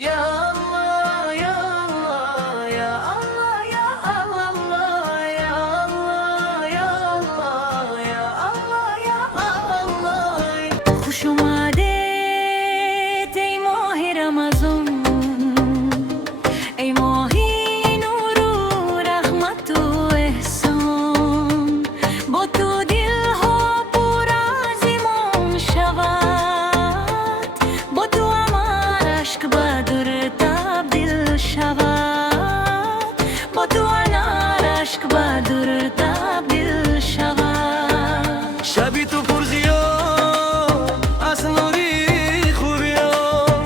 Ya Allah, ya Allah, ya Allah, ya Allah, ya Allah, ya Allah, ya Allah, ya Allah. خوش اومدید ای ماه رمضان، ای ماهی نور و رحمت و احسان. با تو دلها پر از ایمان شود، با تو همه اشک بدر تبدیل شود، با تو همه اشک بدر تبدیل شود. شبی تو پر ضیا از نوری خوبیان،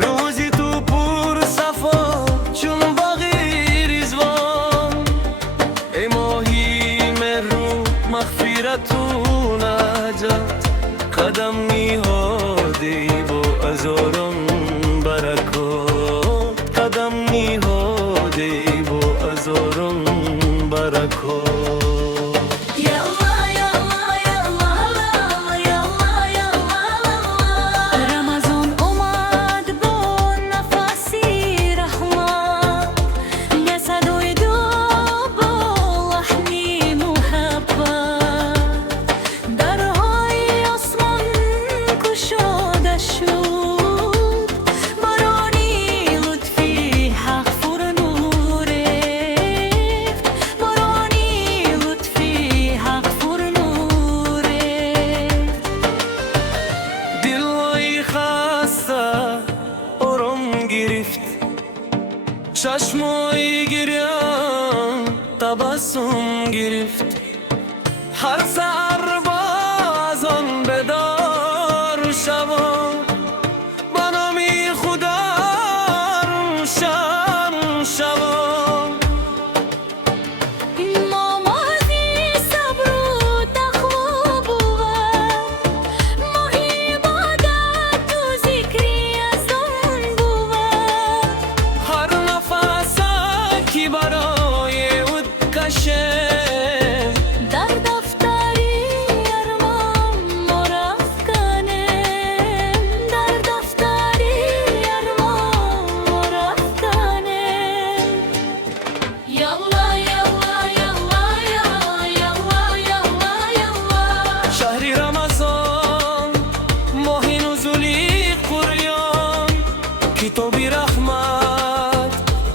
روزی تو پر صفا چون باغی رضوان. ای ماهی مهر و مغفرت و نجات، قدم میهادی با هزاران برکات، قدم میهادی با هزاران برکات. Ya Allah, ya Allah, ya Allah, ya Allah, ya Allah. رمضان اومد با نفسی رحمت، یه صدای دعا با لحنی محبت. درهای آسمان گشاده شد، بارانی لطفی حق پر نور ریخت، بارانی لطفی حق پر نور ریخت. دلهای خسته آرام گرفت، چشمای گریان تبسم گرفت. هر سحر باز آن بیدار شوم، با نام خدا روشن شوم. مامازی صبر و تقوا بود، ماهی عبادت و ذکری از آن بود. هر نفس که برای او کشم، در دفتری ارمان مرافقانه، در دفتری ارمان مرافقانه. Ya Allah, ya Allah, ya Allah, ya Allah, ya Allah, ya Allah. شهری رمضان ماهی نزولی قریان، کتابی رحمت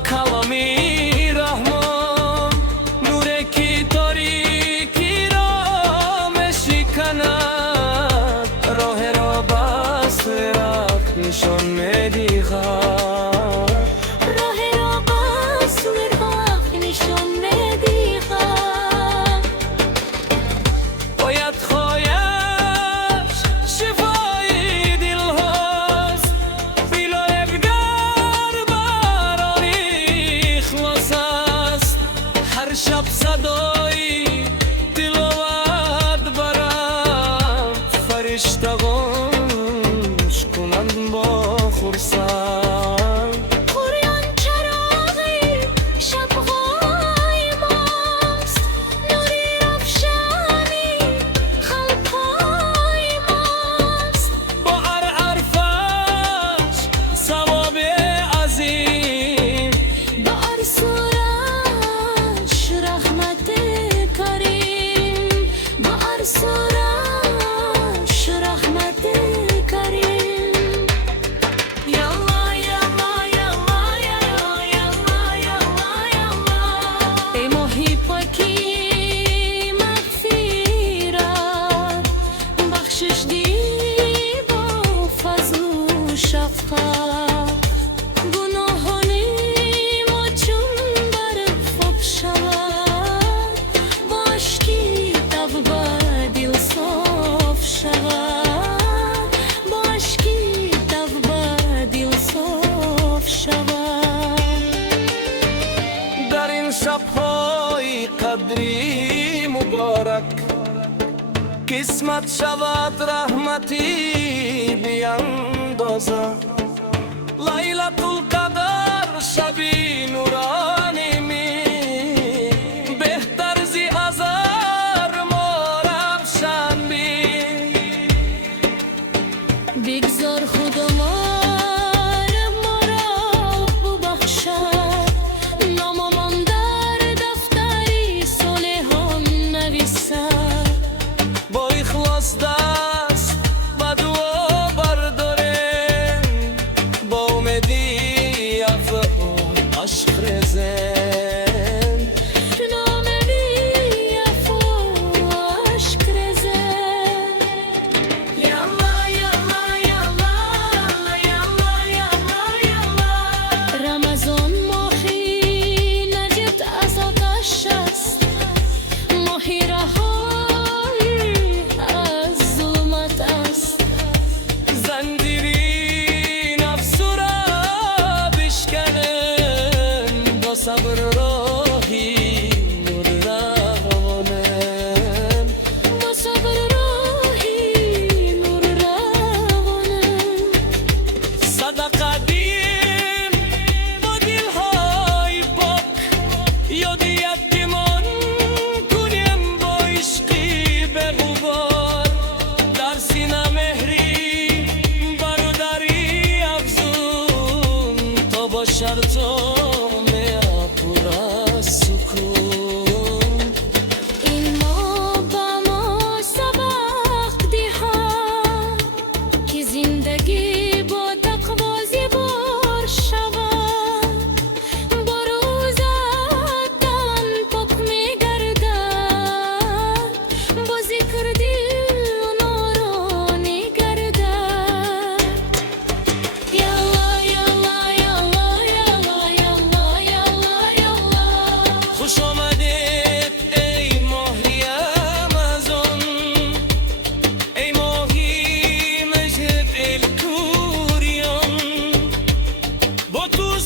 کلامی رحمان. نور کی تاریکی را میشکند، راه را بس رفت نشان میدهد. راه را بس وقت نشان می‌دهد. باید خواهش شفای دل هاست، بی‌لایبگر برای اخلاص است. هر شب صدای تلاوت برم، فرشتگانش کنند با خرسند. قریان چراغی شب‌های ماست، نوری روشنی قلب‌های ماست. با هر حرفش ثواب عظیم، با هر سورش رحمت کریم، با هر سورش رحمت کریم. Ya Allah, ya Allah, ya Allah, ya Allah, ya Allah, ya Allah. ای ماهی پاکی مغفرت، بخشش دی با فضل و شفقت. گناهانی ما چون برف آب شود، با اشکی توبه دل صاف شود، با اشکی توبه دل صاف شود. در این شب‌های قدری مبارک، قسمت شود رحمتی بیندازد. لیلة القدر شبی نورانی می، بهتر زی هزار ماه روشن بی. بگذار خدا ما را آمدی افغان عشق رزن آمدی افغان عشق رزن یالا یالا یالا یالا یالا یالا رمضان ماهی نجات از آتش است ماهی رهایی از ظلمت است زنجیری نفس را بشکنن با صبر راهی نور روانم با صبر راهی نور روانم صدقه دیم با دلهای پاک یاد یکیمان کنیم با عشقی به غبار در سینه مهری برادری افزون تا باشر تو پر از سکون این ما با ما سبق دیها که زندگی با تقوا زیبار شود با روزتان پاک می‌گردد با ذکر دل نورانی گردد یالا یالا یالا یالا یالا یالا یالا خوش آمدید ای ماهی رمضان ای ماهی مجد الکوریان با تو